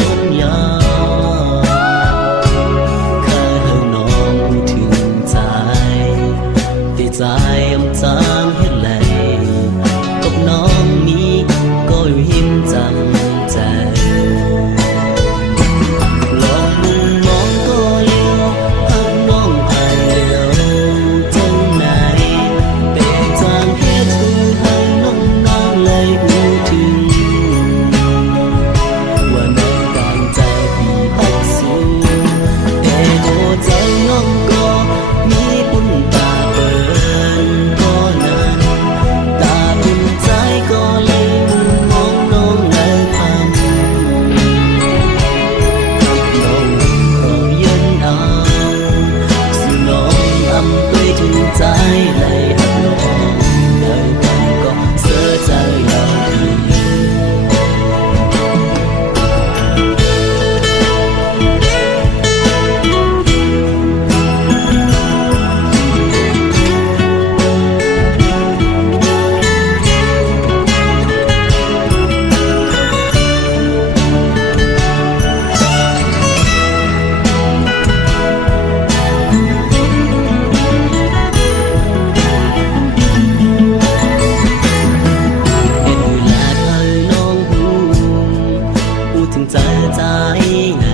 ล้นยาวเคยให้น้องถึงใจแต่ใจอำจางเฮ็ดไหลกับน้องมีก็อยู่หิมจังใจลองมุมมองก็เลี้ยวหักน้องไปเลี้ยวจังไหนแต่จางเฮ็ดคือให้น้องเลยรู้ถึงว่าในต่างใจพี่พักสูงแต่หัวใจน้องก็มีปุ่นตาเปิดก็นั้นตาปุ่นใจก็เลยมุมมองน้องเลยทำน้องก็ยันเอาสู่น้องอำด้วยถึงใจเลยหักน้องเดินกันก็เสียใจเราทีเห็นดูแลเธอน้องหูพูดถึงใจใจไหน